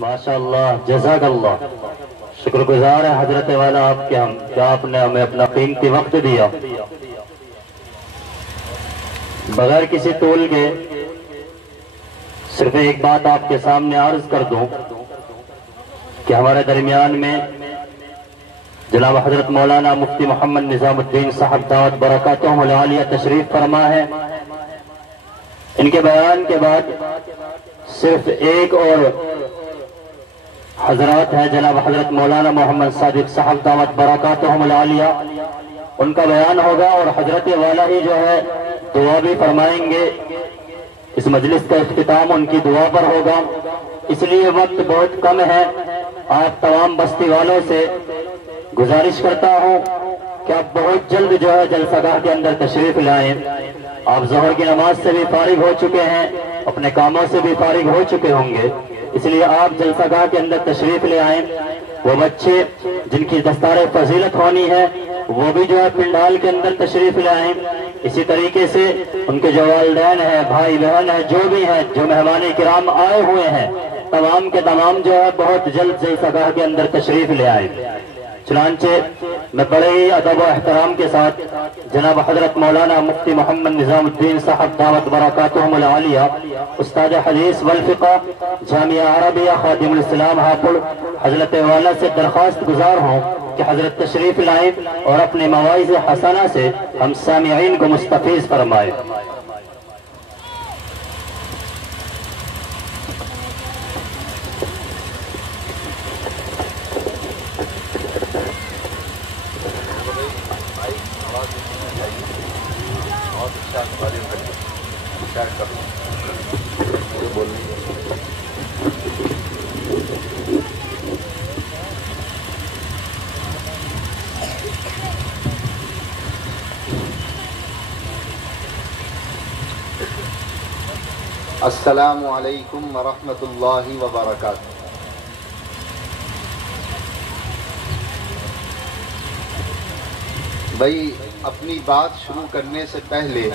ماشاء اللہ، جزاک اللہ. شکر گزار ہے حضرت والا آپ کے ہم کہ آپ نے ہمیں اپنا قیمتی وقت دیا. بغیر کسی طول کے صرف ایک بات آپ کے سامنے عرض کر دوں کہ ہمارے درمیان میں جناب حضرت مولانا مفتی محمد نظام الدین صاحب دعوت برکاتہم العالیہ تشریف فرما ہے. ان کے بیان کے بعد صرف ایک اور حضرات ہیں، جناب حضرت مولانا محمد صادق صاحب دعوت برکاتہم العالیہ، ان کا بیان ہوگا اور حضرت والا ہی جو ہے دعا بھی فرمائیں گے. اس مجلس کا اختتام ان کی دعا پر ہوگا، اس لیے وقت بہت کم ہے. آپ تمام بستی والوں سے گزارش کرتا ہوں کہ آپ بہت جلد جو ہے جلسہ گاہ کے اندر تشریف لائیں. آپ ظہر کی نماز سے بھی فارغ ہو چکے ہیں، اپنے کاموں سے بھی فارغ ہو چکے ہوں گے، اس لیے آپ جلسہ گاہ کے اندر تشریف لے آئیں. وہ بچے جن کی دستار فضیلت ہونی ہے وہ بھی جو ہے پنڈال کے اندر تشریف لے آئیں. اسی طریقے سے ان کے جو والدین ہیں، بھائی بہن ہیں، جو بھی ہیں، جو مہمان کرام آئے ہوئے ہیں، تمام کے تمام جو ہے بہت جلد جلسہ گاہ کے اندر تشریف لے آئیں. چنانچہ میں بڑے ہی ادب و احترام کے ساتھ جناب حضرت مولانا مفتی محمد نظام الدین صاحب دعوت برکاتہم العالیہ، استاد حدیث والفقہ جامعہ عربیہ خادم الاسلام ہاپوڑ، حضرت والا سے درخواست گزار ہوں کہ حضرت تشریف لائیں اور اپنے مواعظ حسنہ سے ہم سامعین کو مستفیض فرمائیں. السلام علیکم ورحمۃ اللہ وبرکاتہ. بھائی اپنی بات شروع کرنے سے پہلے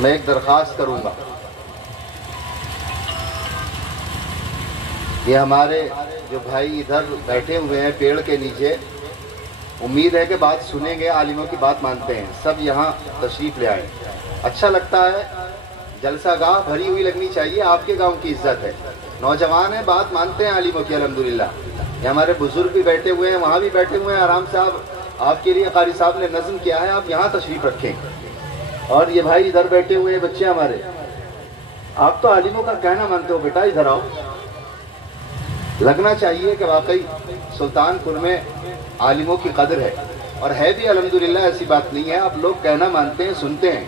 میں ایک درخواست کروں گا. یہ ہمارے جو بھائی ادھر بیٹھے ہوئے ہیں پیڑ کے نیچے، امید ہے کہ بات سنیں گے، عالموں کی بات مانتے ہیں، سب یہاں تشریف لے آئیں. اچھا لگتا ہے، جلسہ گاہ بھری ہوئی لگنی چاہیے. آپ کے گاؤں کی عزت ہے، نوجوان ہیں، بات مانتے ہیں عالموں کی الحمدللہ. یہ ہمارے بزرگ بھی بیٹھے ہوئے ہیں، وہاں بھی بیٹھے ہوئے ہیں آرام سے. آپ کے لیے قاری صاحب نے نظم کیا ہے، آپ یہاں تشریف رکھیں. اور یہ بھائی ادھر بیٹھے ہوئے ہیں بچے ہمارے، آپ تو عالموں کا کہنا مانتے ہو، بیٹا ادھر آؤ. لگنا چاہیے کہ واقعی سلطان پور میں عالموں کی قدر ہے، اور ہے بھی الحمدللہ، ایسی بات نہیں ہے. آپ لوگ کہنا مانتے ہیں، سنتے ہیں.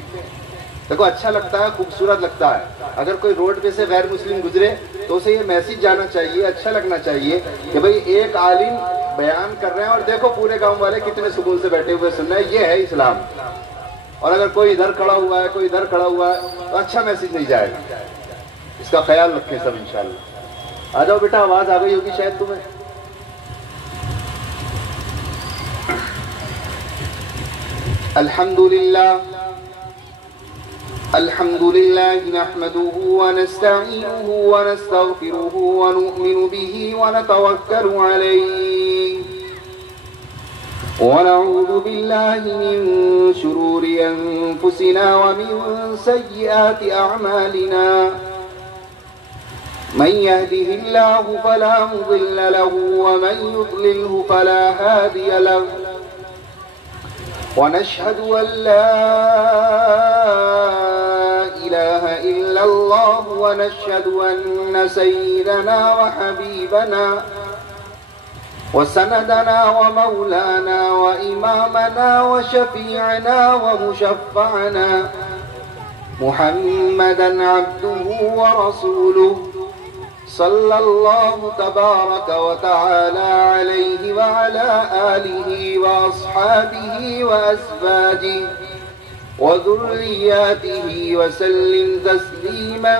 دیکھو اچھا لگتا ہے، خوبصورت لگتا ہے. اگر کوئی روڈ پہ سے غیر مسلم گزرے تو اسے یہ میسج جانا چاہیے، اچھا لگنا چاہیے کہ بھئی ایک عالم بیان کر رہے ہیں اور دیکھو پورے گاؤں والے کتنے سکون سے بیٹھے ہوئے سن رہے ہیں. یہ ہے اسلام. اور اگر کوئی ادھر کھڑا ہوا ہے، کوئی ادھر کھڑا ہوا ہے، تو اچھا میسج نہیں جائے گا. اس کا خیال رکھیں سب انشاءاللہ. آ جاؤ بیٹا، آواز آ گئی ہوگی شاید تمہیں. الحمدللہ الحمد لله نحمده ونستعينه ونستغفره ونؤمن به ونتوكل عليه ونعوذ بالله من شرور أنفسنا ومن سيئات أعمالنا. من يهده الله فلا مضل له ومن يضلله فلا هادي له. ونشهد أن لا إله إلا الله ونشهد أن سيدنا وحبيبنا وسندنا ومولانا وإمامنا وشفيعنا ومشفعنا محمدا عبده ورسوله صلى الله تبارك وتعالى عليه وعلى آله وأصحابه وأزواجه وذرياته وسلم تسليما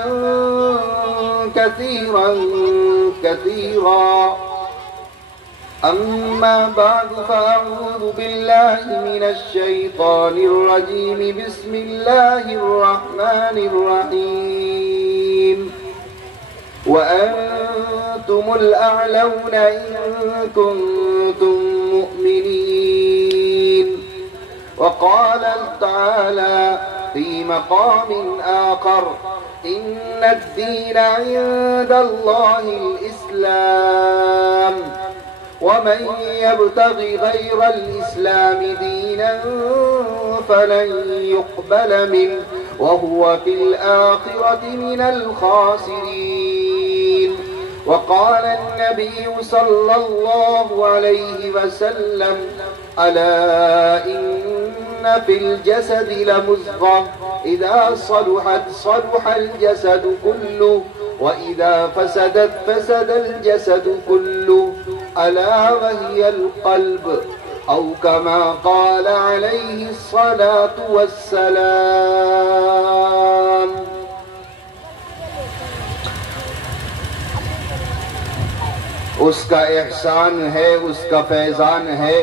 كثيرا كثيرا. أما بعد فأعوذ بالله من الشيطان الرجيم. بسم الله الرحمن الرحيم. وأنتم الأعلون إن كنتم مؤمنين. وقال تعالى في مقام آخر إن الدين عند الله الإسلام ومن يبتغ غير الإسلام دينا فلن يقبل منه وهو في الآخرة من الخاسرين. وقال النبي صلى الله عليه وسلم ألا إن في الجسد لمضغة إذا صلحت صلح الجسد كله وإذا فسدت فسد الجسد كله ألا وهي القلب أو كما قال عليه الصلاة والسلام. اس کا احسان ہے، اس کا فیضان ہے،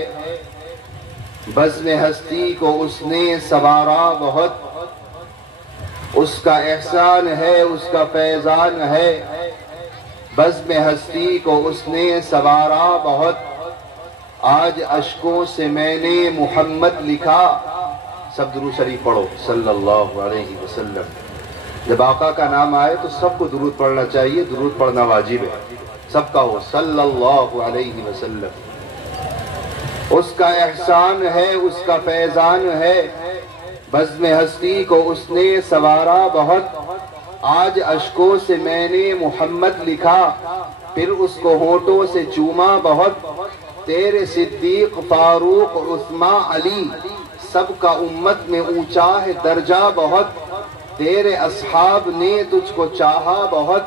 بزم ہستی کو اس نے سوارا بہت. اس کا احسان ہے، اس کا فیضان ہے، بزم ہستی کو اس نے سوارا بہت. آج اشکوں سے میں نے محمد لکھا. سب درود شریف پڑھو صلی اللہ علیہ وسلم. جب آقا کا نام آئے تو سب کو درود پڑھنا چاہیے، درود پڑھنا واجب ہے. سب کا ہو صلی اللہ علیہ وسلم. اس کا احسان ہے، اس کا فیضان ہے، بزم ہستی کو اس نے سوارا بہت. آج اشکوں سے میں نے محمد لکھا، پھر اس کو ہونٹوں سے چوما بہت. تیرے صدیق فاروق عثمان علی سب کا امت میں اونچا ہے درجہ بہت. تیرے اصحاب نے تجھ کو چاہا بہت،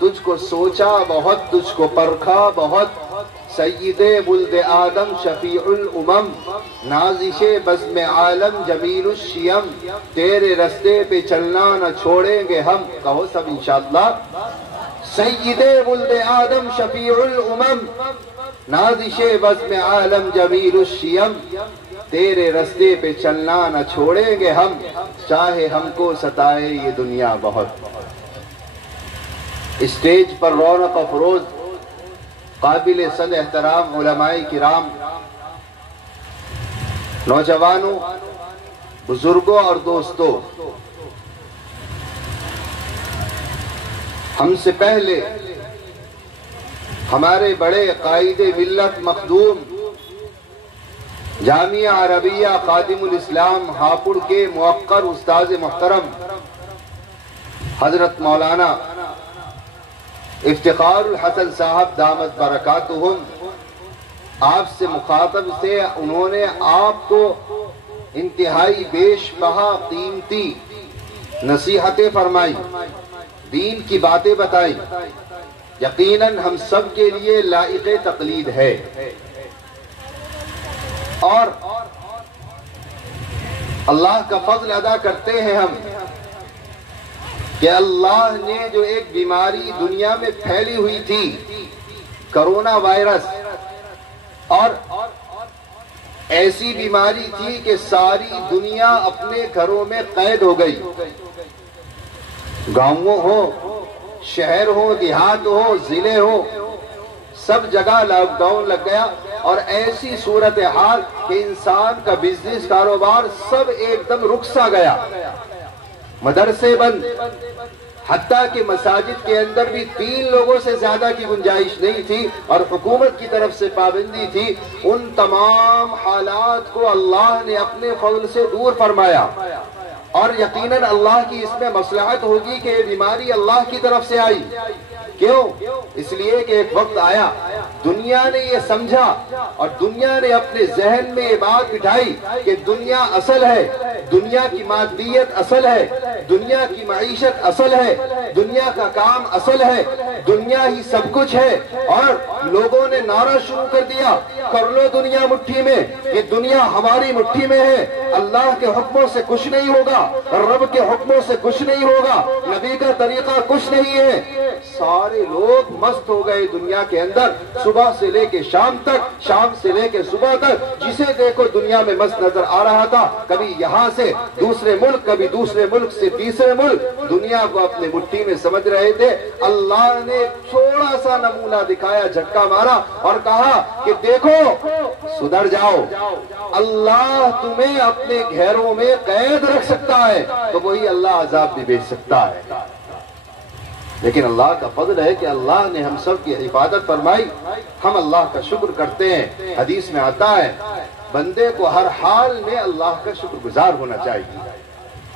تجھ کو سوچا بہت، تجھ کو پرکھا بہت. سید ولد آدم شفیع الامم نازش بزم عالم جمیل الشیم. تیرے رستے پہ چلنا نہ چھوڑیں گے ہم. کہو سب انشاءاللہ. سید ولد آدم شفیع الامم نازش بزم عالم جمیل الشیم. تیرے رستے پہ چلنا نہ چھوڑیں گے ہم، چاہے ہم کو ستائے یہ دنیا بہت. اسٹیج پر رونق افروز قابل صد احترام علماء کرام، نوجوانوں، بزرگوں اور دوستوں، ہم سے پہلے ہمارے بڑے قائد ملت مخدوم جامعہ عربیہ خادم الاسلام ہاپوڑ کے موقر استاذ محترم حضرت مولانا افتخار الحسن صاحب دامت برکاتہم آپ سے مخاطب سے انہوں نے آپ کو انتہائی بیش بہا قیمتی نصیحتیں فرمائی، دین کی باتیں بتائی. یقیناً ہم سب کے لیے لائق تقلید ہے. اور اللہ کا فضل ادا کرتے ہیں ہم کہ اللہ نے جو ایک بیماری دنیا میں پھیلی ہوئی تھی، کرونا وائرس، اور ایسی بیماری تھی کہ ساری دنیا اپنے گھروں میں قید ہو گئی. گاؤں ہو، شہر ہو، دیہات ہو، ضلع ہو، سب جگہ لاک ڈاؤن لگ گیا. اور ایسی صورتحال کہ انسان کا بزنس، کاروبار سب ایک دم رک سا گیا. مدرسے بند، حتیٰ کہ مساجد کے اندر بھی 3 لوگوں سے زیادہ کی گنجائش نہیں تھی اور حکومت کی طرف سے پابندی تھی. ان تمام حالات کو اللہ نے اپنے فضل سے دور فرمایا. اور یقیناً اللہ کی اس میں مصلحت ہوگی کہ یہ بیماری اللہ کی طرف سے آئی. کیوں؟ اس لیے کہ ایک وقت آیا دنیا نے یہ سمجھا اور دنیا نے اپنے ذہن میں یہ بات بٹھائی کہ دنیا اصل ہے، دنیا کی مادیت اصل ہے، دنیا کی معیشت اصل ہے، دنیا کا کام اصل ہے، دنیا ہی سب کچھ ہے. اور لوگوں نے نعرہ شروع کر دیا، کر لو دنیا مٹھی میں. یہ دنیا ہماری مٹھی میں ہے. اللہ کے حکموں سے کچھ نہیں ہوگا، رب کے حکموں سے کچھ نہیں ہوگا، نبی کا طریقہ کچھ نہیں ہے. سارے لوگ مست ہو گئے دنیا کے اندر، صبح سے لے کے شام تک، شام سے لے کے صبح تک، جسے دیکھو دنیا میں مست نظر آ رہا تھا، کبھی یہاں سے دوسرے ملک، کبھی دوسرے ملک سے تیسرے ملک، دنیا کو اپنے مٹھی میں سمجھ رہے تھے۔ اللہ نے تھوڑا سا نمونہ دکھایا، جھٹکا مارا اور کہا کہ دیکھو سدھر جاؤ، اللہ تمہیں اپنے گھروں میں قید رکھ سکتا ہے تو وہی اللہ عذاب بھی بھیج سکتا ہے۔ لیکن اللہ کا فضل ہے کہ اللہ نے ہم سب کی حفاظت فرمائی، ہم اللہ کا شکر کرتے ہیں۔ حدیث میں آتا ہے بندے کو ہر حال میں اللہ کا شکر گزار ہونا چاہیے۔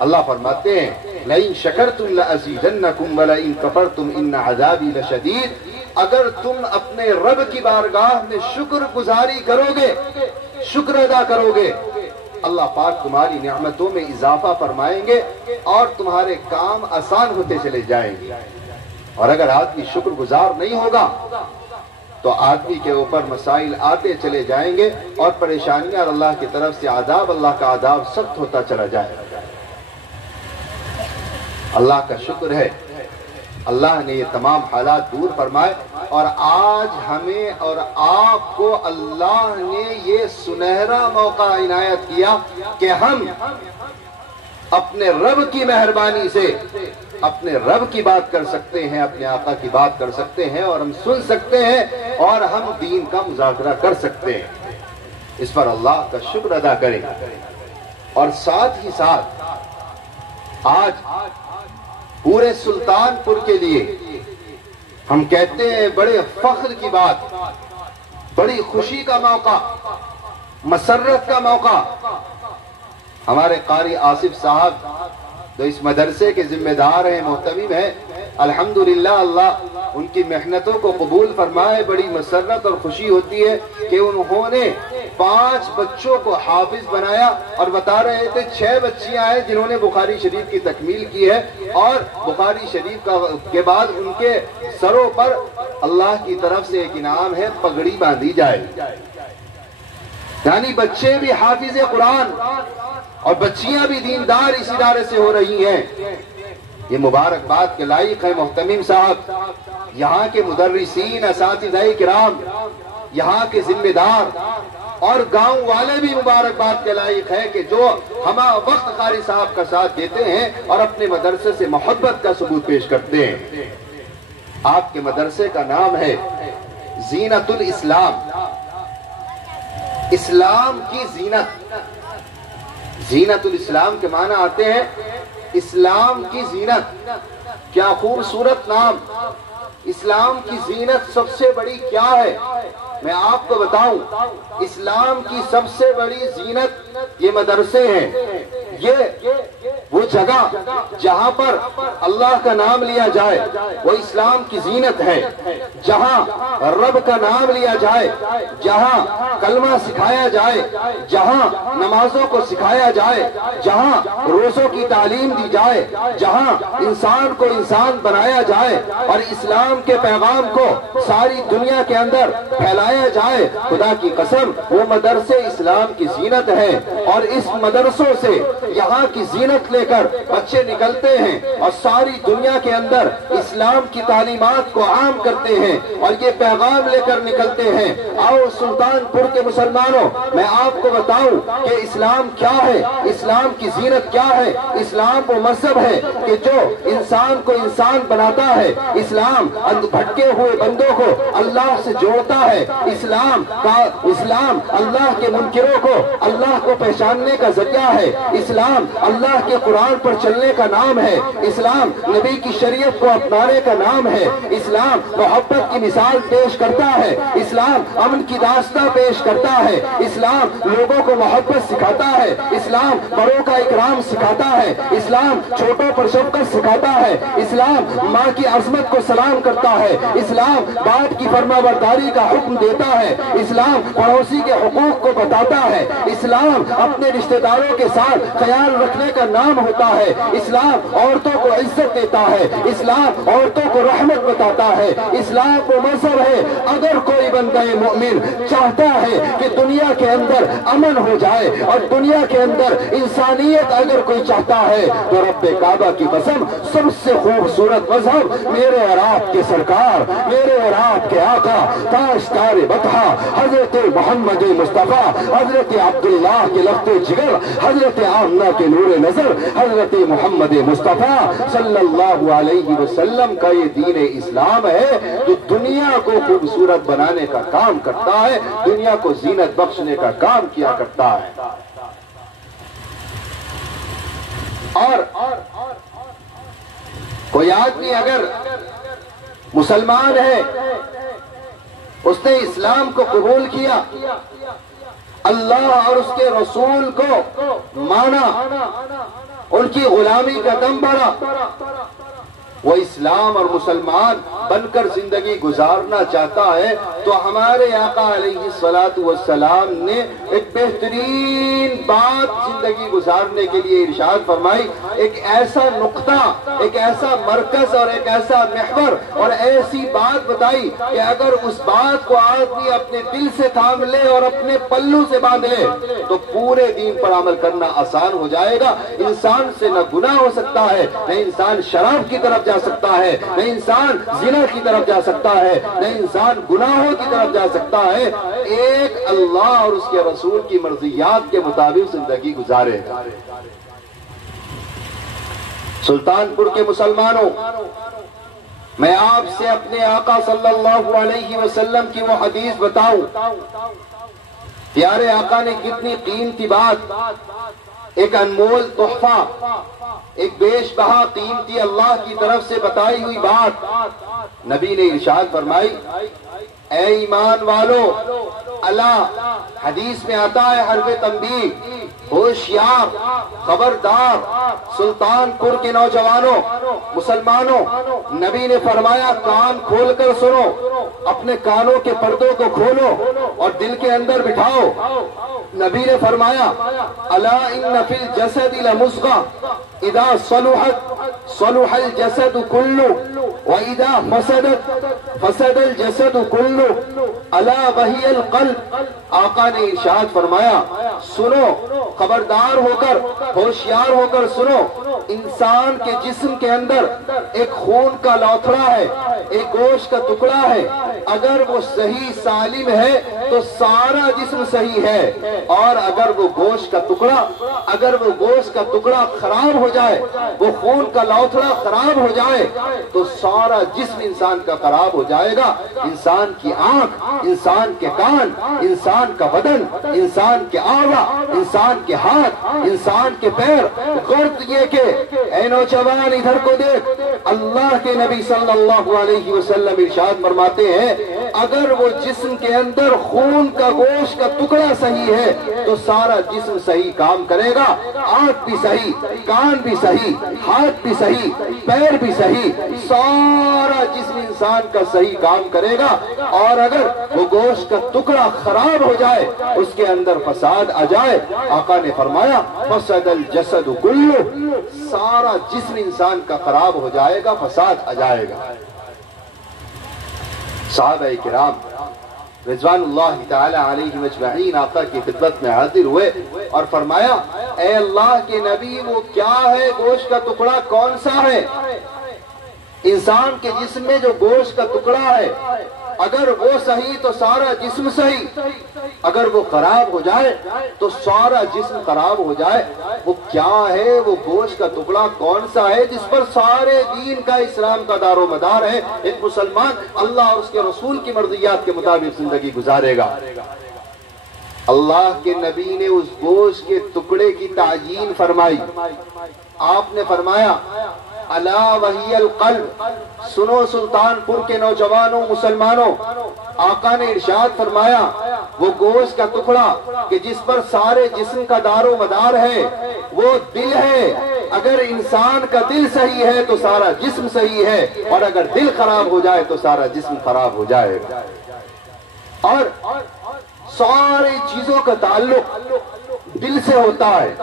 اللہ فرماتے ہیں لَإِن شَكَرْتُمْ لَأَزِيدَنَّكُمْ وَلَئِن كَفَرْتُمْ إِنَّ عَذَابِي لَشَدِيدٌ۔ اگر تم اپنے رب کی بارگاہ میں شکر گزاری کرو گے، شکر ادا کرو گے، اللہ پاک تمہاری نعمتوں میں اضافہ فرمائیں گے اور تمہارے کام آسان ہوتے چلے جائیں گے۔ اور اگر آدمی شکر گزار نہیں ہوگا تو آدمی کے اوپر مسائل آتے چلے جائیں گے اور پریشانیاں اور اللہ کی طرف سے عذاب، اللہ کا عذاب سخت ہوتا چلا جائے گا۔ اللہ کا شکر ہے اللہ نے یہ تمام حالات دور فرمائے، اور آج ہمیں اور آپ کو اللہ نے یہ سنہرا موقع عنایت کیا کہ ہم اپنے رب کی مہربانی سے اپنے رب کی بات کر سکتے ہیں، اپنے آقا کی بات کر سکتے ہیں، اور ہم سن سکتے ہیں اور ہم دین کا مذاکرہ کر سکتے ہیں۔ اس پر اللہ کا شکر ادا کریں۔ اور ساتھ ہی ساتھ آج پورے سلطان پور کے لیے ہم کہتے ہیں بڑے فخر کی بات، بڑی خوشی کا موقع، مسرت کا موقع۔ ہمارے قاری آصف صاحب جو اس مدرسے کے ذمہ دار ہیں، محتمم ہیں، الحمدللہ اللہ ان کی محنتوں کو قبول فرمائے۔ بڑی مسرت اور خوشی ہوتی ہے کہ انہوں نے 5 بچوں کو حافظ بنایا، اور بتا رہے تھے 6 بچیاں ہیں جنہوں نے بخاری شریف کی تکمیل کی ہے، اور بخاری شریف کے بعد ان کے سروں پر اللہ کی طرف سے ایک انعام ہے، پگڑی باندھی جائے۔ یعنی بچے بھی حافظ قرآن اور بچیاں بھی دیندار اس ادارے سے ہو رہی ہیں۔ یہ مبارکباد کے لائق ہے محتمم صاحب، یہاں کے مدرسین، اساتذہ کرام، یہاں کے ذمہ دار اور گاؤں والے بھی مبارکباد کے لائق ہے کہ جو ہمہ وقت قاری صاحب کا ساتھ دیتے ہیں اور اپنے مدرسے سے محبت کا ثبوت پیش کرتے ہیں۔ آپ کے مدرسے کا نام ہے زینت الاسلام، اسلام کی زینت۔ زینت الاسلام کے معنی آتے ہیں اسلام کی زینت۔ کیا خوبصورت نام! اسلام کی زینت سب سے بڑی کیا ہے؟ میں آپ کو بتاؤں، اسلام کی سب سے بڑی زینت یہ مدرسے ہیں، یہ وہ جگہ جہاں پر اللہ کا نام لیا جائے وہ اسلام کی زینت ہے، جہاں رب کا نام لیا جائے، جہاں کلمہ سکھایا جائے، جہاں نمازوں کو سکھایا جائے، جہاں روزوں کی تعلیم دی جائے، جہاں انسان کو انسان بنایا جائے اور اسلام کے پیغام کو ساری دنیا کے اندر پھیلایا جائے، خدا کی قسم وہ مدرسے اسلام کی زینت ہے۔ اور اس مدرسوں سے یہاں کی زینت لے کر بچے نکلتے ہیں اور ساری دنیا کے اندر اسلام کی تعلیمات کو عام کرتے ہیں اور یہ پیغام لے کر نکلتے ہیں۔ آؤ سلطان پور کے مسلمانوں، میں آپ کو بتاؤں کہ اسلام کیا ہے، اسلام کی زینت کیا ہے۔ اسلام وہ مذہب ہے کہ جو انسان کو انسان بناتا ہے، اسلام بھٹکے ہوئے بندوں کو اللہ سے جوڑتا ہے، اسلام اللہ کے منکروں کو اللہ کو پہچاننے کا ذریعہ ہے، اسلام اللہ کے قرآن پر چلنے کا نام ہے، اسلام نبی کی شریعت کو اپنانے کا نام ہے، اسلام محبت کی مثال پیش کرتا ہے، اسلام امن کی داستہ پیش کرتا ہے، اسلام لوگوں کو محبت سکھاتا ہے، اسلام بڑوں کا اکرام سکھاتا ہے، اسلام چھوٹوں پر شفقت سکھاتا ہے، اسلام ماں کی عظمت کو سلام کرتا ہے، اسلام باپ کی فرمانبرداری کا حکم دیتا ہے، اسلام پڑوسی کے حقوق کو بتاتا ہے، اسلام اپنے رشتہ داروں کے ساتھ خیال رکھنے کا نام احترام ہوتا ہے، اسلام عورتوں کو عزت دیتا ہے، اسلام عورتوں کو رحمت بتاتا ہے، اسلام وہ مذہب ہے اگر کوئی بندہ مومن چاہتا ہے کہ دنیا کے اندر امن ہو جائے اور دنیا کے اندر انسانیت اگر کوئی چاہتا ہے تو رب کعبہ کی قسم سب سے خوبصورت مذہب میرے اور آپ کے سرکار، میرے اور آپ کے آقا تاجدار بطحہ حضرت محمد مصطفیٰ، حضرت عبداللہ کے لخت جگر، حضرت آمنہ کے نور نظر، حضرت محمد مصطفیٰ صلی اللہ علیہ وسلم کا یہ دین اسلام ہے جو دنیا کو خوبصورت بنانے کا کام کرتا ہے، دنیا کو زینت بخشنے کا کام کیا کرتا ہے۔ اور کوئی آدمی اگر مسلمان ہے، اس نے اسلام کو قبول کیا، اللہ اور اس کے رسول کو مانا، ان کی غلامی کا دم بھرا، وہ اسلام اور مسلمان بن کر زندگی گزارنا چاہتا ہے تو ہمارے آقا علیہ الصلوۃ والسلام نے ایک بہترین بات زندگی گزارنے کے لیے ارشاد فرمائی، ایک ایسا نقطہ، ایک ایسا مرکز اور ایک ایسا محور اور ایسی بات بتائی کہ اگر اس بات کو آدمی اپنے دل سے تھام لے اور اپنے پلو سے باندھ لے تو پورے دین پر عمل کرنا آسان ہو جائے گا۔ انسان سے نہ گناہ ہو سکتا ہے، نہ انسان شراب کی طرف جا سکتا ہے، نہ انسان زنا کی طرف جا سکتا ہے، نہ انسان گناہوں کی طرف جا سکتا ہے، ایک اللہ اور اس کے رسول کی مرضیات کے مطابق زندگی گزارے گا۔ سلطان پور کے مسلمانوں، میں آپ سے اپنے آقا صلی اللہ علیہ وسلم کی وہ حدیث بتاؤں، پیارے آقا نے کتنی قیمتی بات، ایک انمول تحفہ، ایک بیش بہا قیمتی اللہ کی طرف سے بتائی ہوئی بات نبی نے ارشاد فرمائی، اے ایمان والو، اللہ حدیث میں آتا ہے حرف تنبیہ، ہوشیار، خبردار، سلطان پور کے نوجوانوں، مسلمانوں، نبی نے فرمایا کان کھول کر سنو، اپنے کانوں کے پردوں کو کھولو اور دل کے اندر بٹھاؤ۔ نبی نے فرمایا الا ان فی الجسد لمضغہ اذا صلحت صلح الجسد کلہ واذا فسدت فسد الجسد کلہ الا وہی القلب۔ آقا نے ارشاد فرمایا سنو، خبردار ہو کر، ہوشیار ہو کر سنو، انسان کے جسم کے اندر ایک خون کا لوتھڑا ہے، ایک گوشت کا ٹکڑا ہے، اگر وہ صحیح سالم ہے تو سارا جسم صحیح ہے، اور اگر وہ گوشت کا ٹکڑا خراب ہو جائے، وہ خون کا لوتھڑا خراب ہو جائے تو سارا جسم انسان کا خراب ہو جائے گا۔ انسان کی آنکھ، انسان کے کان، انسان کا بدن، انسان کے اعضاء، انسان کے ہاتھ، انسان کے پیر، غرض یہ کہ اے نوجوان ادھر کو دیکھ، اللہ کے نبی صلی اللہ علیہ وسلم ارشاد فرماتے ہیں اگر وہ جسم کے اندر خون کا گوشت کا ٹکڑا صحیح ہے تو سارا جسم صحیح کام کرے گا، آنکھ بھی صحیح، کان بھی صحیح، ہاتھ بھی صحیح، پیر بھی صحیح، سارا جسم انسان کا صحیح کام کرے گا۔ اور اگر وہ گوشت کا ٹکڑا خراب ہو جائے، اس کے اندر فساد آ جائے، آقا نے فرمایا فسد الجسد کلہ، سارا جسم انسان کا خراب ہو جائے گا، فساد آ جائے گا۔ صحابہ کرام رضوان اللہ تعالی علیہ مجمعین آقا کی خدمت میں حاضر ہوئے اور فرمایا اے اللہ کے نبی وہ کیا ہے، گوشت کا ٹکڑا کون سا ہے؟ انسان کے جسم میں جو گوشت کا ٹکڑا ہے اگر وہ صحیح تو سارا جسم صحیح، اگر وہ خراب ہو جائے تو سارا جسم خراب ہو جائے، وہ کیا ہے، وہ گوشت کا ٹکڑا کون سا ہے جس پر سارے دین کا، اسلام کا دار و مدار ہے؟ ایک مسلمان اللہ اور اس کے رسول کی مرضیات کے مطابق زندگی گزارے گا۔ اللہ کے نبی نے اس گوشت کے ٹکڑے کی تعیین فرمائی، آپ نے فرمایا الا وہی القلب، سنو سلطان پور کے نوجوانوں، مسلمانوں، آقا نے ارشاد فرمایا وہ گوشت کا ٹکڑا کہ جس پر سارے جسم کا دار و مدار ہے وہ دل ہے، اگر انسان کا دل صحیح ہے تو سارا جسم صحیح ہے، اور اگر دل خراب ہو جائے تو سارا جسم خراب ہو جائے گا۔ اور ساری چیزوں کا تعلق دل سے ہوتا ہے.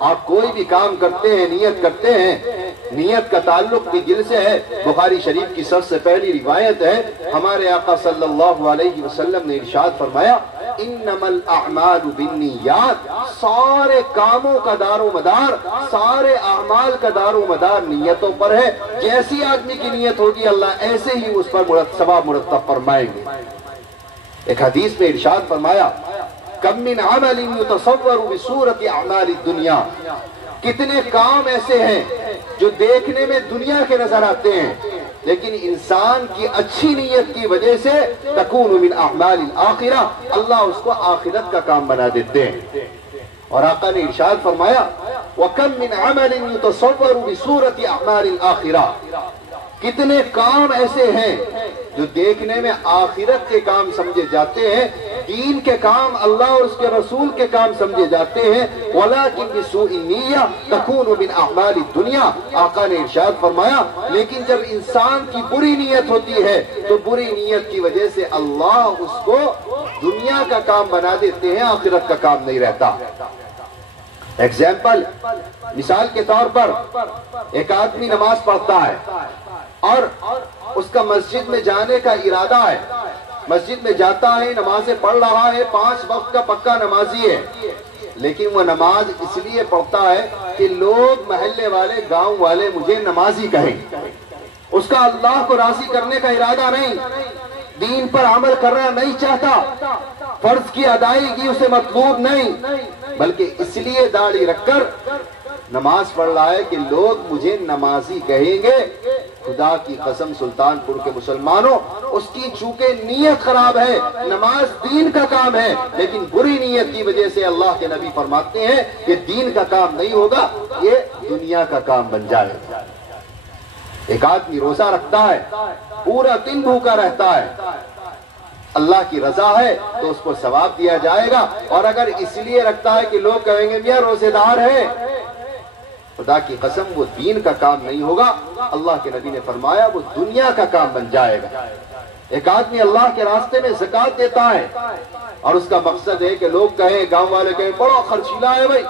آپ کوئی بھی کام کرتے ہیں نیت کرتے ہیں, نیت کا تعلق بھی دل سے ہے. بخاری شریف کی سب سے پہلی روایت ہے, ہمارے آقا صلی اللہ علیہ وسلم نے ارشاد فرمایا انما الاعمال بالنیات, سارے کاموں کا دار و مدار, سارے اعمال کا دار و مدار نیتوں پر ہے. جیسی آدمی کی نیت ہوگی اللہ ایسے ہی اس پر ثواب مرتب فرمائیں گے. ایک حدیث میں ارشاد فرمایا کم من عمل یتصور بصورت اعمال الدنیا, کتنے کام ایسے ہیں جو دیکھنے میں دنیا کے نظر آتے ہیں لیکن انسان کی اچھی نیت کی وجہ سے تکون من اعمال الاخرہ, اللہ اس کو آخرت کا کام بنا دیتے ہیں. اور آقا نے ارشاد فرمایا وَكَم مِّنْ عَمَلٍ يُتَصَوَّرُ بِصُورَةِ أَعْمَالِ الْآخِرَةِ, کتنے کام ایسے ہیں جو دیکھنے میں آخرت کے کام سمجھے جاتے ہیں, دین کے کام اللہ اور اس کے رسول کے کام سمجھے جاتے ہیں. وَلَكِنْ بِسُوءِ النِّيَّةِ تَكُونُ مِنْ أَعْمَالِ الدُّنْيَا, آقا نے ارشاد فرمایا لیکن جب انسان کی بری نیت ہوتی ہے تو بری نیت کی وجہ سے اللہ اس کو دنیا کا کام بنا دیتے ہیں, آخرت کا کام نہیں رہتا. ایگزامپل, مثال کے طور پر ایک آدمی نماز پڑھتا ہے اور اس کا مسجد میں جانے کا ارادہ ہے, مسجد میں جاتا ہے, نمازیں پڑھ رہا ہے, 5 وقت کا پکا نمازی ہے, لیکن وہ نماز اس لیے پڑھتا ہے کہ لوگ محلے والے گاؤں والے مجھے نمازی کہیں. اس کا اللہ کو راضی کرنے کا ارادہ نہیں, دین پر عمل کرنا نہیں چاہتا, فرض کی ادائیگی اسے مطلوب نہیں, بلکہ اس لیے داڑھی رکھ کر نماز پڑھ رہا ہے کہ لوگ مجھے نمازی کہیں گے. خدا کی قسم سلطان پور کے مسلمانوں, اس کی چونکہ نیت خراب ہے, نماز دین کا کام ہے لیکن بری نیت کی وجہ سے اللہ کے نبی فرماتے ہیں کہ دین کا کام نہیں ہوگا, یہ دنیا کا کام بن جائے. ایک آدمی روزہ رکھتا ہے, پورا دن بھوکا رہتا ہے, اللہ کی رضا ہے تو اس کو ثواب دیا جائے گا, اور اگر اس لیے رکھتا ہے کہ لوگ کہیں گے میاں روزے دار ہے, خدا کی قسم وہ دین کا کام نہیں ہوگا. اللہ کے نبی نے فرمایا وہ دنیا کا کام بن جائے گا. ایک آدمی اللہ کے راستے میں زکوٰۃ دیتا ہے اور اس کا مقصد ہے کہ لوگ کہیں, گاؤں والے کہیں بڑا خرچیلا ہے, بھائی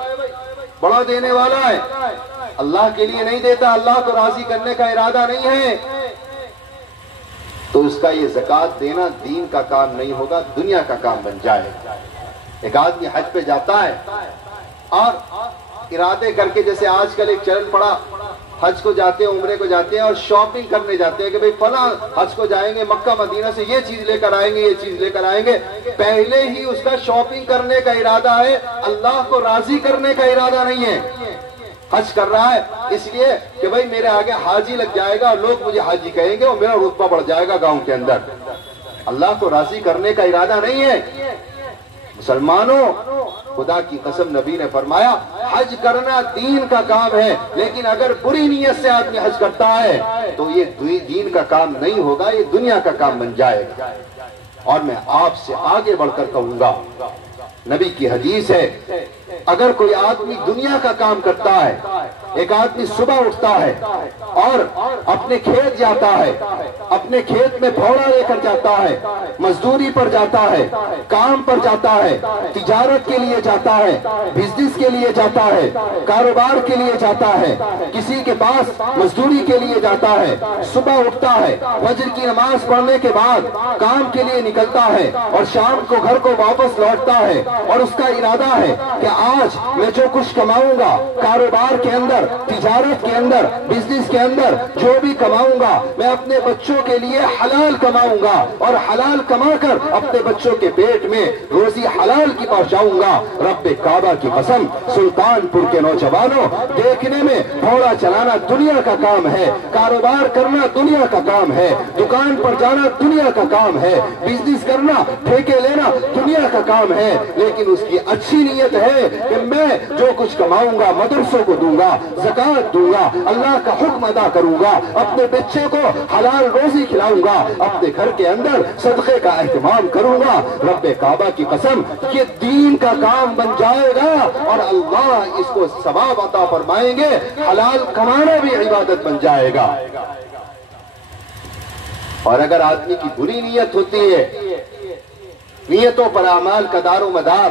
بڑا دینے والا ہے, اللہ کے لیے نہیں دیتا, اللہ کو راضی کرنے کا ارادہ نہیں ہے, تو اس کا یہ زکوٰۃ دینا دین کا کام نہیں ہوگا, دنیا کا کام بن جائے گا. ایک آدمی حج پہ جاتا ہے اور ارادے کر کے, جیسے آج کل ایک چرن پڑا, حج کو جاتے ہیں, عمرے کو جاتے ہیں اور شاپنگ کرنے جاتے ہیں کہ بھئی فلاں حج کو جائیں گے, مکہ مدینہ سے یہ چیز لے کر آئیں گے, یہ چیز لے کر آئیں گے. پہلے ہی اس کا شاپنگ کرنے کا ارادہ ہے, اللہ کو راضی کرنے کا ارادہ نہیں ہے. حج کر رہا ہے اس لیے کہ بھئی میرے آگے حاجی لگ جائے گا اور لوگ مجھے حاجی کہیں گے اور میرا رتبہ بڑھ جائے گا گاؤں کے اندر. اللہ کو راضی کرنے کا ارادہ نہیں ہے. مسلمانوں, خدا کی قسم نبی نے فرمایا حج کرنا دین کا کام ہے, لیکن اگر بری نیت سے آدمی حج کرتا ہے تو یہ دین کا کام نہیں ہوگا, یہ دنیا کا کام بن جائے گا. اور میں آپ سے آگے بڑھ کر کہوں گا, نبی کی حدیث ہے اگر کوئی آدمی دنیا کا کام کرتا ہے, ایک آدمی صبح اٹھتا ہے اور اپنے کھیت جاتا ہے, اپنے کھیت میں پھوڑا لے کر جاتا ہے, مزدوری پر جاتا ہے, کام پر جاتا ہے, تجارت کے لیے جاتا ہے, بزنس کے لیے جاتا ہے, کاروبار کے لیے جاتا ہے, کسی کے پاس مزدوری کے لیے جاتا ہے, صبح اٹھتا ہے, فجر کی نماز پڑھنے کے بعد کام کے لیے نکلتا ہے اور شام کو گھر کو واپس لوٹتا ہے, اور اس کا ارادہ ہے کہ آج میں جو کچھ کماؤں گا کاروبار کے اندر, تجارت کے اندر, بزنس کے اندر جو بھی کماؤں گا میں اپنے بچوں کے لیے حلال کماؤں گا, اور حلال کما کر اپنے بچوں کے پیٹ میں روزی حلال کی پہنچاؤں گا. رب کعبہ کی قسم سلطان پور کے نوجوانوں, دیکھنے میں پھوڑا چلانا دنیا کا کام ہے, کاروبار کرنا دنیا کا کام ہے, دکان پر جانا دنیا کا کام ہے, بزنس کرنا, ٹھیکے لینا دنیا کا کام ہے, لیکن اس کی اچھی نیت ہے کہ میں جو کچھ کماؤں گا مدرسوں کو دوں گا, زکوٰۃ دوں گا, اللہ کا حکم ادا کروں گا, اپنے بچے کو حلال روزی کھلاؤں گا, اپنے گھر کے اندر صدقے کا اہتمام کروں گا. رب کعبہ کی قسم یہ دین کا کام بن جائے گا اور اللہ اس کو ثواب عطا فرمائیں گے, حلال کمانا بھی عبادت بن جائے گا. اور اگر آدمی کی بری نیت ہوتی ہے, نیتوں پر اعمال کا دار و مدار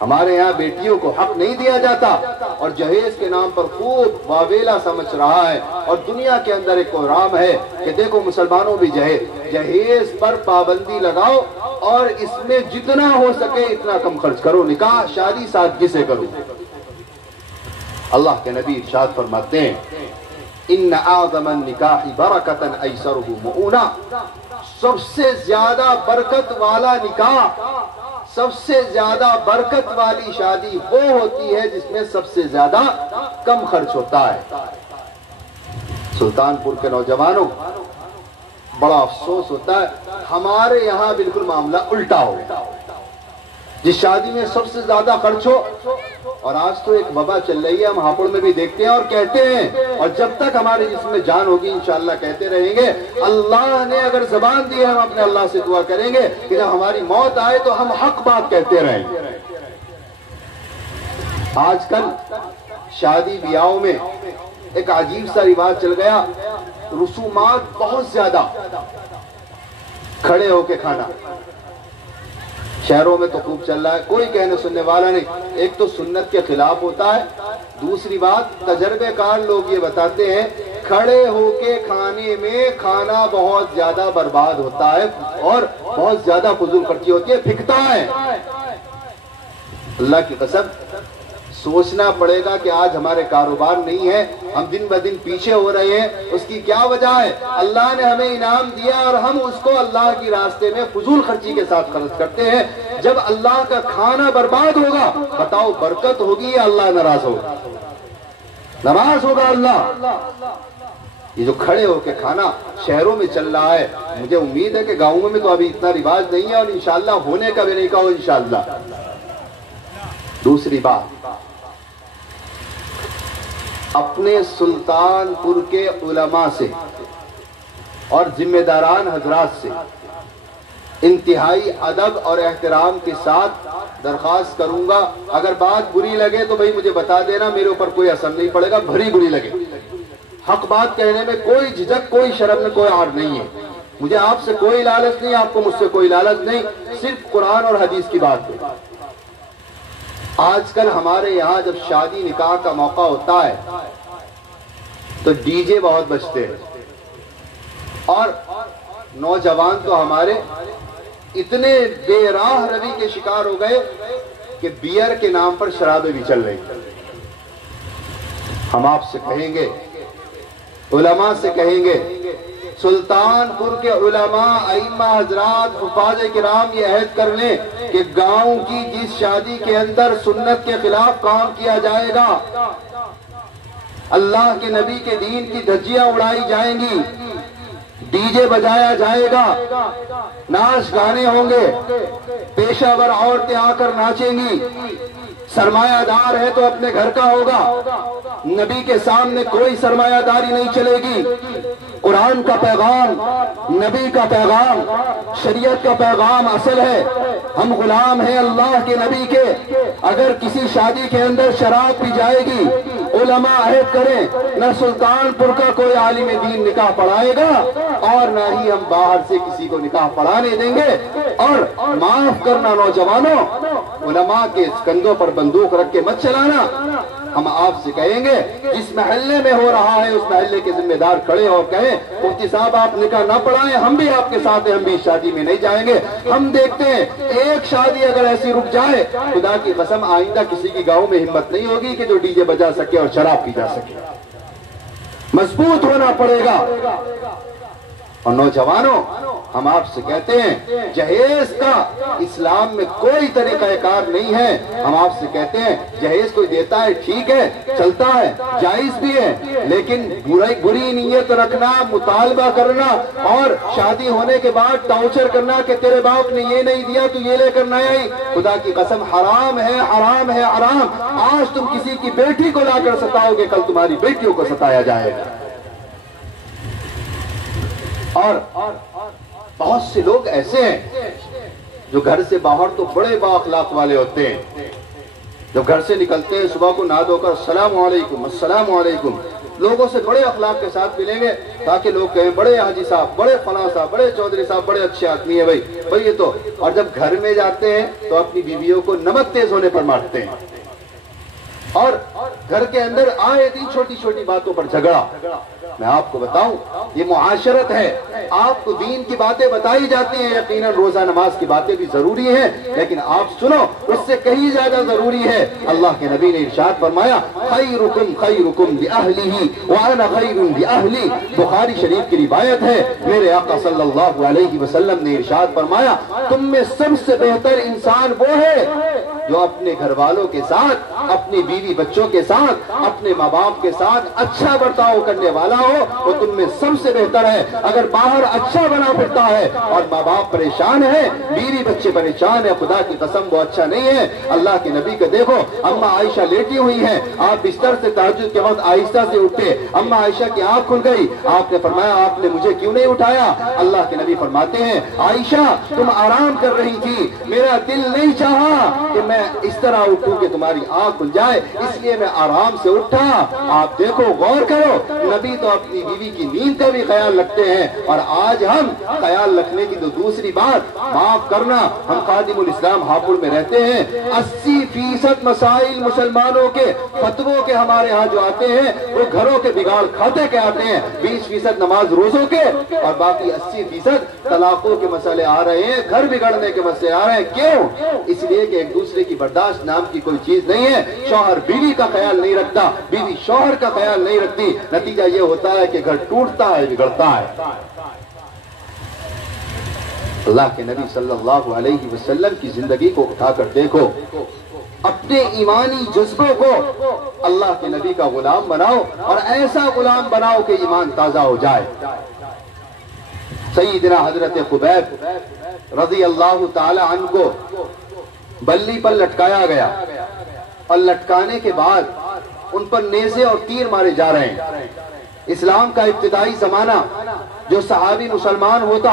ہمارے یہاں بیٹیوں کو حق نہیں دیا جاتا اور جہیز کے نام پر خوب واویلا سمجھ رہا ہے، اور دنیا کے اندر ایک پروگرام ہے کہ دیکھو مسلمانوں بھی جہیز پر پابندی لگاؤ اور اس میں جتنا ہو سکے اتنا کم خرچ کرو، نکاح شادی سادگی سے کرو۔ اللہ کے نبی ارشاد فرماتے ہیں ان اعظم النکاح برکۃ ایسرہ مؤونہ، سب سے زیادہ برکت والا نکاح، سب سے زیادہ برکت والی شادی وہ ہوتی ہے جس میں سب سے زیادہ کم خرچ ہوتا ہے۔ سلطان پور کے نوجوانوں، بڑا افسوس ہوتا ہے، ہمارے یہاں بالکل معاملہ الٹا ہو گیا، جس شادی میں سب سے زیادہ خرچ ہو، اور آج تو ایک وبا چل رہی ہے، ہم ہاپوڑ میں بھی دیکھتے ہیں اور کہتے ہیں، اور جب تک ہمارے جسم میں جان ہوگی انشاءاللہ کہتے رہیں گے۔ اللہ نے اگر زبان دی ہے ہم اپنے اللہ سے دعا کریں گے کہ جب ہماری موت آئے تو ہم حق بات کہتے رہیں گے۔ آج کل شادی بیاہوں میں ایک عجیب سا رواج چل گیا، رسومات بہت زیادہ، کھڑے ہو کے کھانا، شہروں میں تو خوب چل رہا ہے، کوئی کہنے سننے والا نہیں۔ ایک تو سنت کے خلاف ہوتا ہے، دوسری بات تجربے کار لوگ یہ بتاتے ہیں کھڑے ہو کے کھانے میں کھانا بہت زیادہ برباد ہوتا ہے اور بہت زیادہ فضول خرچی ہوتی ہے، پھکتا ہے۔ اللہ کی قسم سوچنا پڑے گا کہ آج ہمارے کاروبار نہیں ہے، ہم دن بہ دن پیچھے ہو رہے ہیں، اس کی کیا وجہ ہے؟ اللہ نے ہمیں انعام دیا اور ہم اس کو اللہ کی راستے میں فضول خرچی کے ساتھ خرچ کرتے ہیں۔ جب اللہ کا کھانا برباد ہوگا بتاؤ برکت ہوگی یا اللہ ناراض ہوگا؟ ناراض ہوگا اللہ۔ یہ جو کھڑے ہو کے کھانا شہروں میں چل رہا ہے، مجھے امید ہے کہ گاؤں میں تو ابھی اتنا رواج نہیں ہے اور انشاءاللہ ہونے کا بھی نہیں کہو انشاءاللہ۔ دوسری بات، اپنے سلطان پور کے علماء سے اور ذمہ داران حضرات سے انتہائی ادب اور احترام کے ساتھ درخواست کروں گا، اگر بات بری لگے تو بھائی مجھے بتا دینا، میرے اوپر کوئی اثر نہیں پڑے گا، بھری بری لگے، حق بات کہنے میں کوئی جھجک، کوئی شرم میں کوئی عار نہیں ہے، مجھے آپ سے کوئی لالچ نہیں، آپ کو مجھ سے کوئی لالچ نہیں، صرف قرآن اور حدیث کی بات ہے۔ آج کل ہمارے یہاں جب شادی نکاح کا موقع ہوتا ہے تو ڈی جے بہت بجتے ہیں، اور نوجوان تو ہمارے اتنے بے راہ روی کے شکار ہو گئے کہ بیئر کے نام پر شرابیں بھی چل رہی ہیں۔ ہم آپ سے کہیں گے، علماء سے کہیں گے، سلطان پور کے علماء، ائمہ حضرات، حفاظ کرام یہ عہد کر لیں کہ گاؤں کی جس شادی کے اندر سنت کے خلاف کام کیا جائے گا، اللہ کے نبی کے دین کی دھجیاں اڑائی جائیں گی، ڈی جے بجایا جائے گا، ناچ گانے ہوں گے، پیشہ ور عورتیں آ کر ناچیں گی، سرمایہ دار ہے تو اپنے گھر کا ہوگا، نبی کے سامنے کوئی سرمایہ داری نہیں چلے گی، قرآن کا پیغام، نبی کا پیغام، شریعت کا پیغام اصل ہے، ہم غلام ہیں اللہ کے نبی کے۔ اگر کسی شادی کے اندر شراب پی جائے گی، علماء عہد کریں نہ سلطان پور کا کوئی عالم دین نکاح پڑھائے گا اور نہ ہی ہم باہر سے کسی کو نکاح پڑھانے دیں گے۔ اور معاف کرنا نوجوانوں، علماء کے کندھوں پر بندوق رکھ کے مت چلانا۔ ہم آپ سے کہیں گے جس محلے میں ہو رہا ہے اس محلے کے ذمہ دار کھڑے ہو کہیں مفتی صاحب آپ نکاح نہ پڑھائیں، ہم بھی آپ کے ساتھ ہیں، ہم بھی اس شادی میں نہیں جائیں گے۔ ہم دیکھتے ہیں ایک شادی اگر ایسی رک جائے، خدا کی قسم آئندہ کسی کی گاؤں میں ہمت نہیں ہوگی کہ جو ڈی جے بجا سکے اور شراب پی جا سکے، مضبوط ہونا پڑے گا۔ اور نوجوانوں، ہم آپ سے کہتے ہیں جہیز کا اسلام میں کوئی طریقہ کار نہیں ہے۔ ہم آپ سے کہتے ہیں جہیز کوئی دیتا ہے ٹھیک ہے، چلتا ہے، جائز بھی ہے، لیکن بری نیت رکھنا، مطالبہ کرنا اور شادی ہونے کے بعد ٹارچر کرنا کہ تیرے باپ نے یہ نہیں دیا تو یہ لے کر نہ آئی، خدا کی قسم حرام ہے، حرام ہے، حرام۔ آج تم کسی کی بیٹی کو لا کر ستاؤ گے، کل تمہاری بیٹیوں کو ستایا جائے گا۔ اور بہت سے لوگ ایسے ہیں جو گھر سے باہر تو بڑے با اخلاق والے ہوتے ہیں، جب گھر سے نکلتے ہیں صبح کو نہا دھو کر السلام علیکم السلام علیکم، لوگوں سے بڑے اخلاق کے ساتھ ملیں گے تاکہ لوگ کہیں بڑے حاجی صاحب، بڑے فلاں صاحب، بڑے چودھری صاحب، بڑے اچھے آدمی ہیں بھائی یہ تو۔ اور جب گھر میں جاتے ہیں تو اپنی بیویوں کو نمک تیز ہونے پر مارتے ہیں، اور گھر کے اندر آئے دن چھوٹی چھوٹی باتوں پر جھگڑا۔ میں آپ کو بتاؤں یہ معاشرت ہے، آپ کو دین کی باتیں بتائی جاتی ہیں، یقیناً روزہ نماز کی باتیں بھی ضروری ہیں، لیکن آپ سنو اس سے کہیں زیادہ ضروری ہے اللہ کے نبی نے ارشاد فرمایا خیرکم خیرکم لأہلہ وانا خیر لأہلی۔ بخاری شریف کی روایت ہے، میرے آقا صلی اللہ علیہ وسلم نے ارشاد فرمایا تم میں سب سے بہتر انسان وہ ہے جو اپنے گھر والوں کے ساتھ، اپنی بیوی بچوں کے ساتھ، اپنے ماں باپ کے ساتھ اچھا برتاؤ کرنے والا ہو، وہ تم میں سب سے بہتر ہے۔ اگر باہر اچھا بنا پھرتا ہے اور ماں باپ پریشان ہے، بیوی بچے پریشان ہے، خدا کی قسم وہ اچھا نہیں ہے۔ اللہ کے نبی کو دیکھو، اماں عائشہ لیٹی ہوئی ہیں، آپ بستر سے تہجد کے وقت آہستہ سے اٹھے، اماں عائشہ کی آنکھ کھل گئی، آپ نے فرمایا آپ نے مجھے کیوں نہیں اٹھایا؟ اللہ کے نبی فرماتے ہیں عائشہ تم آرام کر رہی تھی، میرا دل نہیں چاہا کہ میں اس طرح اٹھوں کہ تمہاری آنکھ کھل جائے، اس لیے میں آرام سے اٹھا۔ آپ دیکھو غور کرو، نبی تو اپنی بیوی کی نیند کا بھی خیال رکھتے ہیں، اور آج ہم خیال رکھنے کی تو دوسری بات، معاف کرنا، ہم خادم الاسلام ہاپوڑ میں رہتے ہیں، 80% مسائل مسلمانوں کے فتووں کے ہمارے ہاں جو آتے ہیں وہ گھروں کے بگاڑ کھاتے کے آتے ہیں، 20% نماز روزوں کے، اور باقی 80% طلاقوں کے مسئلے آ رہے ہیں، گھر بگڑنے کے مسئلے آ رہے ہیں۔ کیوں؟ اس لیے کہ ایک دوسرے کی برداشت نام کی کوئی چیز نہیں ہے، شوہر بیوی کا خیال نہیں رکھتا، بیوی شوہر کا خیال نہیں رکھتی، نتیجہ یہ ہوتا ہے کہ گھر ٹوٹتا ہے، بگڑتا ہے۔ اللہ کے نبی صلی اللہ علیہ وسلم کی زندگی کو اٹھا کر دیکھو، اپنے ایمانی جذبوں کو اللہ کے نبی کا غلام بناؤ، اور ایسا غلام بناؤ کہ ایمان تازہ ہو جائے۔ سیدنا حضرت خبیب رضی اللہ تعالی عنہ کو بلی پر لٹکایا گیا، اور لٹکانے کے بعد ان پر نیزے اور تیر مارے جا رہے ہیں۔ اسلام کا ابتدائی زمانہ، جو صحابی مسلمان ہوتا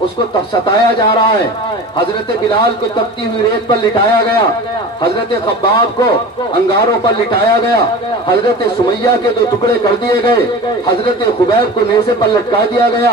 اس کو ستایا جا رہا ہے، حضرت بلال کو تپتی ہوئی ریت پر لٹایا گیا، حضرت خباب کو انگاروں پر لٹایا گیا، حضرت سمیہ کے 2 ٹکڑے کر دیے گئے، حضرت خبیب کو نیزے پر لٹکا دیا گیا،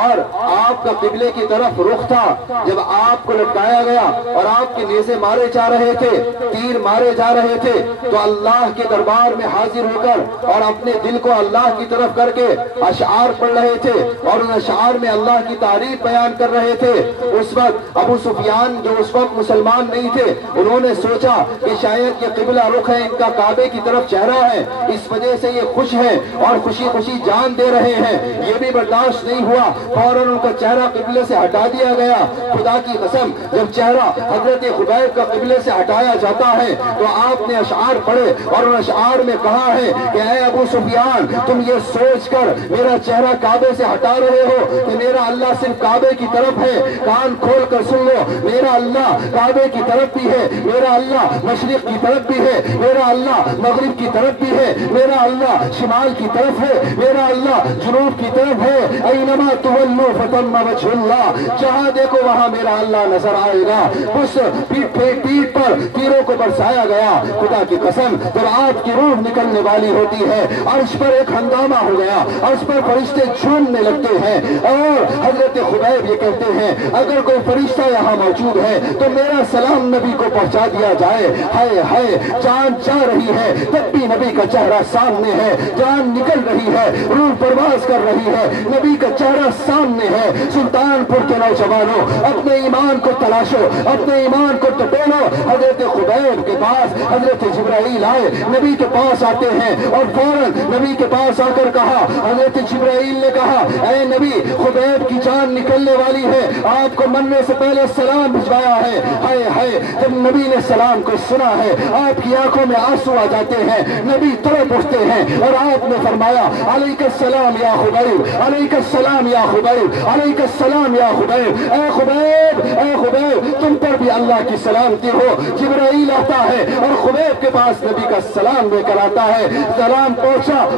اور آپ کا قبلے کی طرف رخ تھا۔ جب آپ کو لٹکایا گیا اور آپ کے نیزے مارے جا رہے تھے، تیر مارے جا رہے تھے، تو اللہ کے دربار میں حاضر ہو کر اور اپنے دل کو اللہ کی طرف کر کے اشعار پڑھ رہے تھے، اور ان اشعار میں اللہ کی تعریف بیان کر رہے تھے۔ اس وقت ابو سفیان جو اس وقت مسلمان نہیں تھے، انہوں نے سوچا کہ شاید یہ قبلہ رخ ہے، ان کا کعبے کی طرف چہرہ ہے، اس وجہ سے یہ خوش ہیں اور خوشی خوشی جان دے رہے ہیں۔ یہ بھی برداشت نہیں ہوا، فوراً ان کا چہرہ قبلے سے ہٹا دیا گیا۔ خدا کی قسم جب چہرہ حضرت خبیب کا قبلے سے ہٹایا جاتا ہے تو آپ نے اشعار پڑھے، اور ان اشعار میں کہا ہے کہ اے ابو سفیان تم یہ سوچ کر میرا چہرہ کعبے سے ہٹا رہے ہو کہ میرا اللہ صرف کعبے کی طرف ہے، کان کھول کر سن لو، میرا اللہ کعبے کی طرف بھی ہے، میرا اللہ مشرق کی طرف بھی ہے، میرا اللہ مغرب کی طرف بھی ہے، میرا اللہ شمال کی طرف ہے، میرا اللہ جنوب کی طرف ہے۔ اینما تولوا فتم وجہ اللہ، جہاں دیکھو وہاں میرا اللہ نظر آئے گا۔ اس پیٹ پر تیروں کو برسایا گیا۔ خدا کی قسم جب آپ کی روح نکلنے والی ہوتی ہے، عرش پر ایک ہنگامہ ہو گیا، عرش پر فرشتے جھومنے لگتے ہیں، اور حضرت خبیب یہ کہتے ہیں اگر کوئی فرشتہ یہاں موجود ہے تو میرا سلام نبی کو پہنچا دیا جائے۔ ہائے ہائے جان جا رہی ہے تب بھی نبی کا چہرہ سامنے ہے، جان نکل رہی ہے، روح پرواز کر رہی ہے، نبی کا چہرہ سامنے ہے۔ سلطان پور کے نوجوانوں اپنے ایمان کو تلاشو، اپنے ایمان کو ٹٹولو۔ حضرت خبیب کے پاس حضرت جبرائیل آئے، نبی کے پاس آتے ہیں اور فوراً نبی کے پاس آ کر کہا، حضرت جبرائیل نے کہا اے نبی خبیب کی جان نکلنے والی ہے، آپ کو مرنے سے پہلے سلام بھجوایا ہے۔ ہائے ہائے جب نبی نے سلام کو سنا ہے آپ کی آنکھوں میں آنسو آ جاتے ہیں، نبی تڑپ اٹھتے ہیں، اور آپ نے فرمایا علیک السلام یا خبیب، علیک السلام یا خبیب، علیک السلام یا خبیب، اے خبیب اے خبیب تم پر بھی اللہ کی سلامتی ہو۔ جبرائیل آتا ہے اور خبیب کے پاس نبی کا سلام لے کر آتا ہے، سلام پہنچا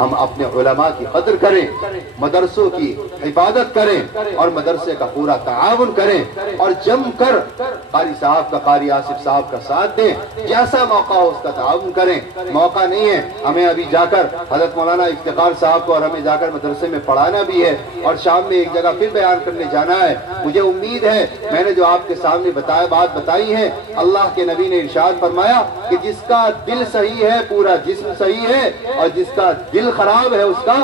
ہم اپنے علماء کی قدر کریں، مدرسوں کی حفاظت کریں اور مدرسے کا پورا تعاون کریں اور جم کر قاری صاحب کا، قاری آصف صاحب کا ساتھ دیں، جیسا موقع ہو اس کا تعاون کریں۔ موقع نہیں ہے ہمیں ابھی جا کر حضرت مولانا افتخار صاحب کو اور ہمیں جا کر مدرسے میں پڑھانا بھی ہے اور شام میں ایک جگہ پھر بیان کرنے جانا ہے۔ مجھے امید ہے میں نے جو آپ کے سامنے بات بتائی ہے، اللہ کے نبی نے ارشاد فرمایا کہ جس کا دل صحیح ہے پورا جسم صحیح ہے، اور جس کا دل خراب ہے اس کا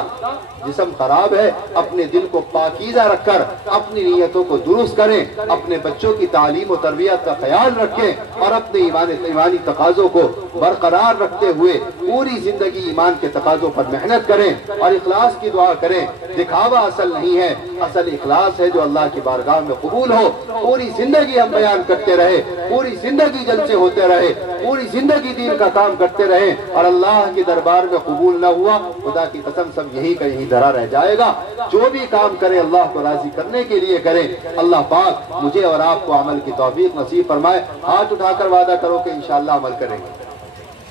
جسم خراب ہے۔ اپنے دل کو پاکیزہ رکھ کر اپنی نیتوں کو درست کریں، اپنے بچوں کی تعلیم و تربیت کا خیال رکھیں اور اپنے ایمانی تقاضوں کو برقرار رکھتے ہوئے پوری زندگی ایمان کے تقاضوں پر محنت کریں اور اخلاص کی دعا کریں۔ دکھاوا اصل نہیں ہے، اصل اخلاص ہے جو اللہ کی بارگاہ میں قبول ہو۔ پوری زندگی ہم بیان کرتے رہے، پوری زندگی جلسے ہوتے رہے، پوری زندگی دین کا کام کرتے رہے اور اللہ کے دربار میں قبول نہ ہوا، خدا کی قسم سب یہی کا یہی دھرا رہ جائے گا۔ جو بھی کام کریں اللہ کو راضی کرنے کے لیے کریں۔ اللہ پاک مجھے اور آپ کو عمل کی توفیق نصیب فرمائے۔ ہاتھ اٹھا کر وعدہ کرو کہ انشاءاللہ عمل کریں گے۔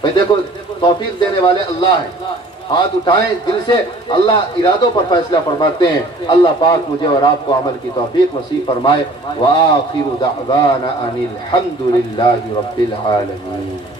بھئی دیکھو توفیق دینے والے اللہ ہیں، ہاتھ اٹھائیں دل سے، اللہ ارادوں پر فیصلہ فرماتے ہیں۔ اللہ پاک مجھے اور آپ کو عمل کی توفیق نصیب فرمائے۔ وآخر دعوانا ان الحمد للہ رب العالمین۔